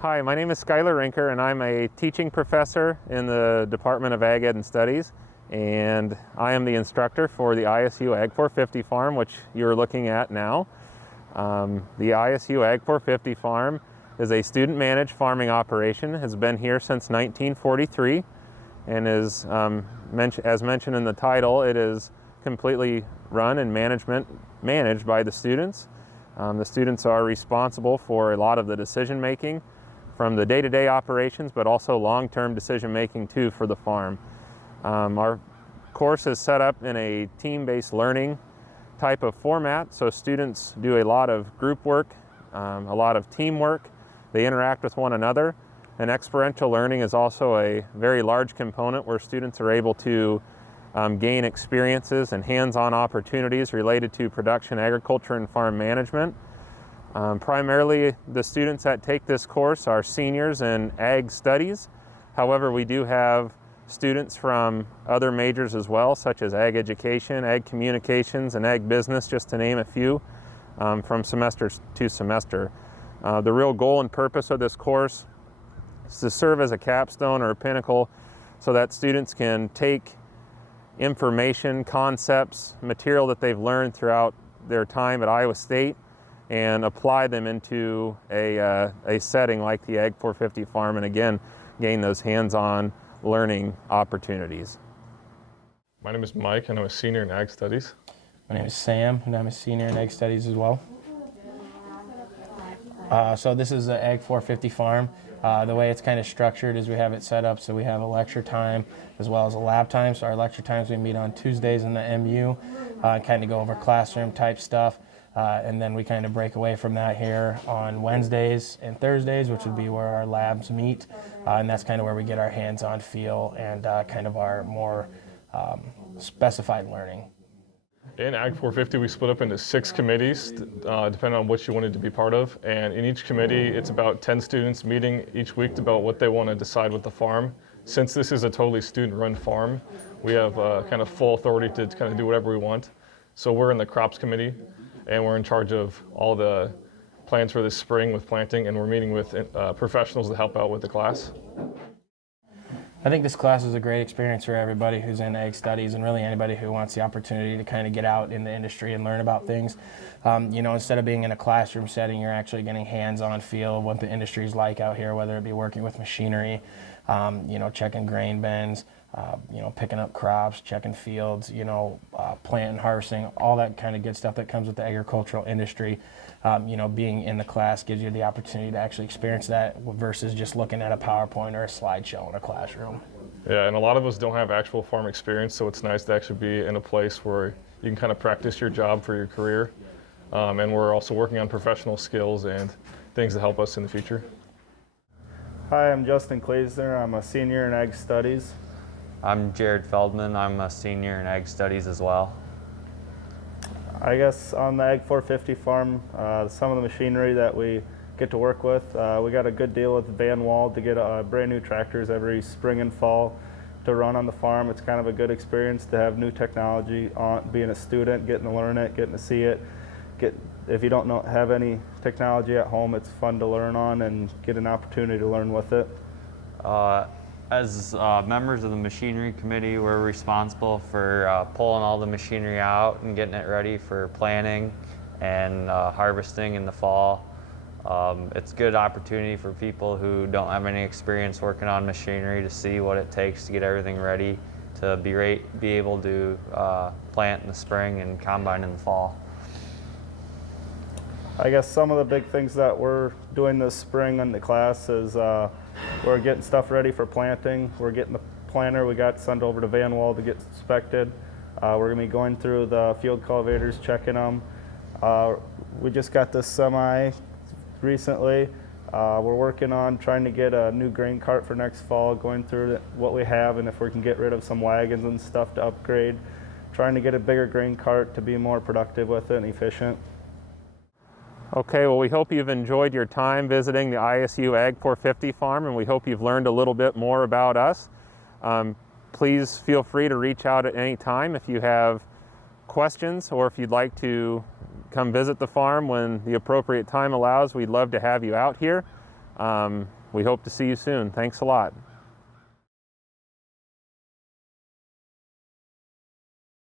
Hi, my name is Skylar Rinker, and I'm a teaching professor in the Department of Ag Ed and Studies, and I am the instructor for the ISU Ag 450 farm, which you're looking at now. The ISU Ag 450 farm is a student-managed farming operation, has been here since 1943, and is, as mentioned in the title, it is completely run and managed by the students. The students are responsible for a lot of the decision-making from the day-to-day operations, but also long-term decision-making too for the farm. Our course is set up in a team-based learning type of format, so students do a lot of group work, a lot of teamwork. They interact with one another, and experiential learning is also a very large component where students are able to gain experiences and hands-on opportunities related to production, agriculture, and farm management. Primarily, the students that take this course are seniors in ag studies. However, we do have students from other majors as well, such as ag education, ag communications, and ag business, just to name a few, from semester to semester. The real goal and purpose of this course is to serve as a capstone or a pinnacle so that students can take information, concepts, material that they've learned throughout their time at Iowa State and apply them into a setting like the Ag 450 farm, and again, gain those hands-on learning opportunities. My name is Mike, and I'm a senior in Ag Studies. My name is Sam, and I'm a senior in Ag Studies as well. So this is the Ag 450 farm. The way it's kind of structured is we have it set up so we have a lecture time as well as a lab time. So our lecture times, we meet on Tuesdays in the MU, kind of go over classroom type stuff. And then we kind of break away from that here on Wednesdays and Thursdays, which would be where our labs meet. And that's kind of where we get our hands-on feel and kind of our more specified learning. In Ag 450, we split up into 6 committees, depending on what you wanted to be part of. And in each committee, it's about 10 students meeting each week about what they want to decide with the farm. Since this is a totally student-run farm, we have kind of full authority to kind of do whatever we want. So we're in the crops committee, and we're in charge of all the plans for this spring with planting, and we're meeting with professionals to help out with the class. I think this class is a great experience for everybody who's in ag studies and really anybody who wants the opportunity to kind of get out in the industry and learn about things. Instead of being in a classroom setting, you're actually getting hands-on feel of what the industry is like out here, whether it be working with machinery, checking grain bins, picking up crops, checking fields, planting, harvesting, all that kind of good stuff that comes with the agricultural industry. Being in the class gives you the opportunity to actually experience that versus just looking at a PowerPoint or a slideshow in a classroom. Yeah, and a lot of us don't have actual farm experience, so it's nice to actually be in a place where you can kind of practice your job for your career. And we're also working on professional skills and things to help us in the future. Hi, I'm Justin Klaesner. I'm a senior in Ag Studies. I'm Jared Feldman. I'm a senior in Ag Studies as well. I guess on the Ag 450 farm, some of the machinery that we get to work with, we got a good deal with Van Wall to get brand new tractors every spring and fall to run on the farm. It's kind of a good experience to have new technology on, being a student, getting to learn it, getting to see it. If you don't have any technology at home, it's fun to learn on and get an opportunity to learn with it. As members of the machinery committee, we're responsible for pulling all the machinery out and getting it ready for planting and harvesting in the fall. It's a good opportunity for people who don't have any experience working on machinery to see what it takes to get everything ready to be able to plant in the spring and combine in the fall. I guess some of the big things that we're doing this spring in the class is we're getting stuff ready for planting. We're getting the planter we got sent over to Van Wall to get inspected. We're going to be going through the field cultivators, checking them. We just got this semi recently. We're working on trying to get a new grain cart for next fall, going through what we have and if we can get rid of some wagons and stuff to upgrade. Trying to get a bigger grain cart to be more productive with it and efficient. Okay, well, we hope you've enjoyed your time visiting the ISU Ag 450 farm, and we hope you've learned a little bit more about us. Please feel free to reach out at any time if you have questions or if you'd like to come visit the farm when the appropriate time allows. We'd love to have you out here. We hope to see you soon. Thanks a lot.